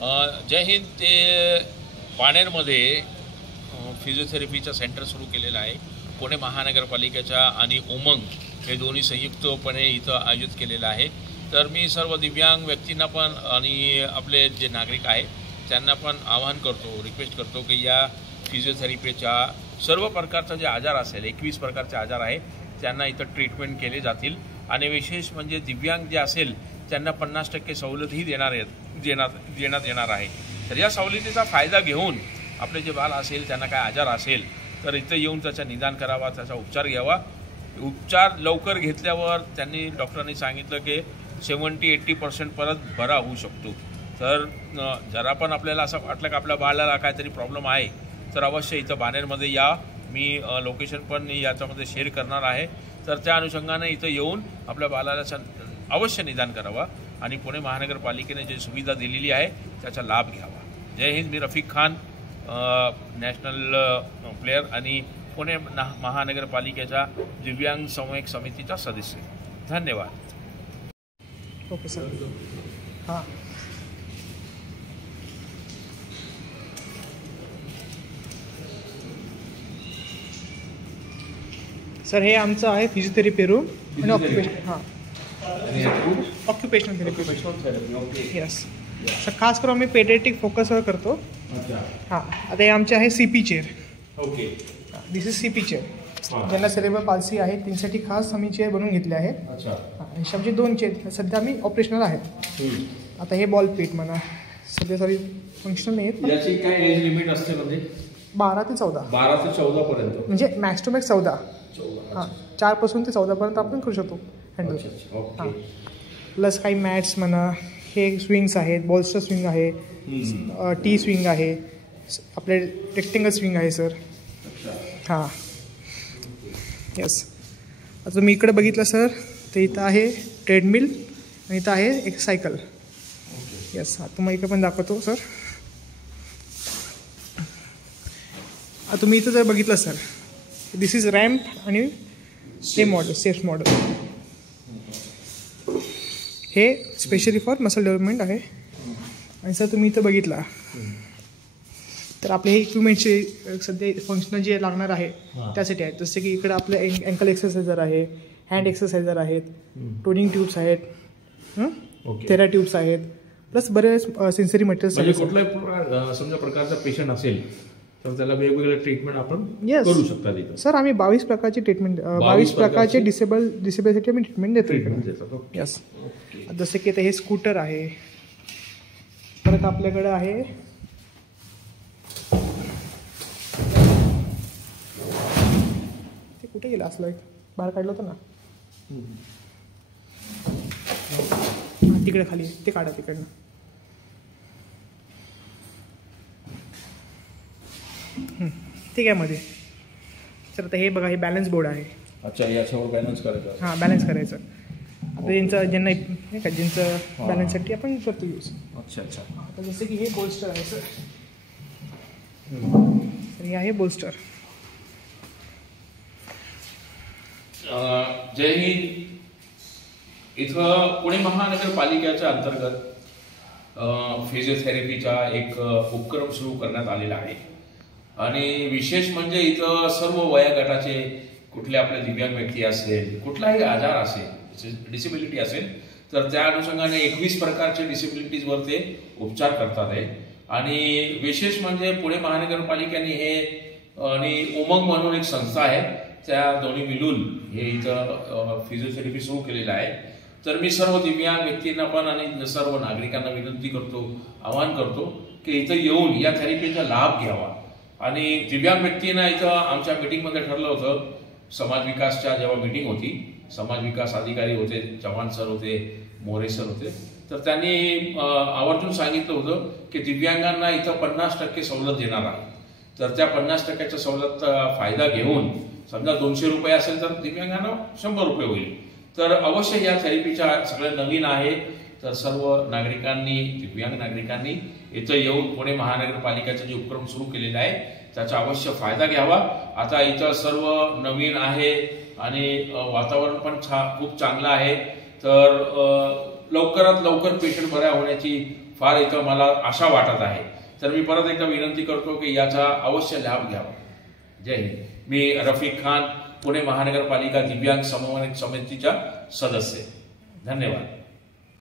जय हिंद. ते पाणेरमध्ये फिजिओथेरपीचा सेंटर सुरू केलेला आहे. पुणे महानगरपालिकेच्या आणि उमंग हे दोन्ही संयुक्तपणे इथं आयोजित केलेलं आहे. तर मी सर्व दिव्यांग व्यक्तींना पण आणि आपले जे नागरिक आहेत त्यांना पण आवाहन करतो, रिक्वेस्ट करतो की या फिजिओथेरपीच्या सर्व प्रकारचा जे आजार असेल, 21 प्रकारचे आजार आहे, त्यांना इथं ट्रीटमेंट केले जातील. आणि विशेष म्हणजे दिव्यांग जे असेल त्यांना 50% सवलतही देण्यात येणार आहे. तर या सवलतीचा फायदा घेऊन आपले जे बाल असेल, त्यांना काय आजार असेल तर इथं येऊन त्याचा निदान करावा, त्याचा उपचार घ्यावा. उपचार लवकर घेतल्यावर त्यांनी डॉक्टरांनी सांगितलं की 70-80% परत बरा होऊ शकतो. तर जरा पण आपल्याला असं वाटलं की आपल्या बाळाला काहीतरी प्रॉब्लेम आहे तर अवश्य इथं पाणेरमध्ये या. मी लोकेशन पण याच्यामध्ये शेअर करणार आहे. तर त्या अनुषंगाने इथं येऊन आपल्या बाळाला अवश्य निदान करावा आणि पुणे महानगरपालिकेने जी सुविधा दिलेली आहे त्याचा लाभ घ्यावा. जय हिंद. मी रफिक खान, नॅशनल प्लेयर आणि पुणे महानगरपालिकेच्या दिव्यांग संवेग समितीचा सदस्य. धन्यवाद. Okay sir. हां सर, हे आमचं आहे फिजिओथेरपी रूम आणि ऑक्युपेशनल थेरपी. येस सर, खास करून आम्ही पेडियाट्रिक फोकसवर करतो. हां, आता हे आमचे आहे CP chair. Okay, this is CP chair. ज्यांना सेरेब्रल पाल्सी आहे त्यांच्यासाठी खास आम्ही चेअर बनवून घेतले आहेत. असे आमचे 2 चेअर सध्या आम्ही ऑपरेशनल आहेत. आता हे बॉल पीट म्हणा सध्या सॉरी फंक्शनल नाही आहेत. याची काय एज लिमिट असते? म्हणजे 12 ते 14. 12 ते 14 पर्यंत, म्हणजे मॅक्स टू मॅक्स 14. हां, 4 पासून ते 14 पर्यंत आपण करू शकतो हँडल. हां, प्लस काही मॅट्स म्हणा, हे स्विंग्स आहेत, बॉल्स्टर स्विंग आहे, टी स्विंग आहे, आपले रेक्टेंगल स्विंग आहे सर. हां, येस. आता तुम्ही इकडे बघितलं सर तर इथं आहे ट्रेडमिल आणि इथं आहे एक सायकल. येस, आता तुम्हाला इकडे पण दाखवतो सर. आता तुम्ही इथं जर बघितलं सर, दिस इज रॅम्प आणि हे मॉडेल सेफ मॉडेल. हे स्पेशली फॉर मसल डेव्हलपमेंट आहे. आणि सर तुम्ही इथं बघितला तर आपले हे इक्विपमेंटचे सध्या फंक्शनल जे लागणार आहे त्यासाठी आहेत. जसे की इकडे आपले अँकल एक्सरसाइजर आहे, हँड एक्सरसाइजर आहेत, टोनिंग ट्यूब्स आहेत, थेरा ट्यूब्स आहेत, प्लस बरेच सेन्सरी मटेरियल्स आहेत. कुठल्याही समजा प्रकारचा पेशंट असेल तर त्याला वेगवेगळं ट्रीटमेंट आपण करू शकता. सर, आम्ही 22 प्रकारची ट्रीटमेंट, 22 प्रकारचे डिसेबिलिटी आम्ही ट्रीटमेंट देतो इकडे. यस. जसं की आता हे स्कूटर आहे. परत आपल्याकडे आहे ते कुठे गेलं असलं बाहेर काढलं होतं ना, तिकडे खाली ते काढा तिकडनं. ठीक आहे मध्ये. तर आता हे बघा, हे बॅलन्स बोर्ड आहे. अच्छा, याच्यावर बॅलन्स करायचं. हां, बॅलन्स करायचं. आता ज्यांचं ज्यांना नाही का, ज्यांचं बॅलन्ससाठी आपण करतो यूज. अच्छा अच्छा. आता जसं की हे बोल्स्टर आहे सर. तर हे आहे बोल्स्टर. जय हिंद. इथं पुणे महानगरपालिकेच्या अंतर्गत फिजिओथेरपीचा एक उपक्रम सुरू करण्यात आलेला आहे. आणि विशेष म्हणजे इथं सर्व वयोगटाचे, कुठले आपले दिव्यांग व्यक्ती असेल, कुठलाही आजार असेल, डिसेबिलिटी असेल, तर त्या अनुषंगाने 21 प्रकारचे डिसेबिलिटीजवर ते उपचार करतात आहे. आणि विशेष म्हणजे पुणे महानगरपालिकेने हे आणि उमंग म्हणून एक संस्था आहे, त्या दोन्ही मिळून हे इथं फिजिओथेरपी सुरू केलेलं आहे. तर मी सर्व दिव्यांग व्यक्तींना पण आणि सर्व नागरिकांना विनंती करतो, आवाहन करतो की इथं येऊन या थेरपीचा लाभ घ्यावा. आणि दिव्यांग व्यक्तींना इथं आमच्या मीटिंगमध्ये ठरलं होतं, समाज विकासच्या जेव्हा मीटिंग होती, समाज विकास अधिकारी होते, चव्हाण सर होते, मोरे सर होते, तर त्यांनी आवर्जून सांगितलं होतं की दिव्यांगांना इथं 50% सवलत देणार आहे. तर त्या 50%च्या सवलत फायदा घेऊन समजा 200 रुपये असेल तर दिव्यांगांना 100 रुपये होईल. तर अवश्य या थेरपीच्या सगळ्या नवीन आहे, तर सर्व नागरिकांनी, दिव्यांग नागरिकांनी इथं येऊन पुणे महानगरपालिकेचा जे उपक्रम सुरू केलेला आहे त्याचा अवश्य फायदा घ्यावा. आता इथं सर्व नवीन आहे आणि वातावरण पण खूप चांगलं आहे. तर लवकरात लवकर पेशंट बऱ्या होण्याची फार इथं मला आशा वाटत आहे. तर मी परत एकदा विनंती करतो की याचा अवश्य लाभ घ्यावा. जय हिंद. मी रफिक खान, पुणे महानगरपालिका दिव्यांग समन्वय समितीचा सदस्य. धन्यवाद.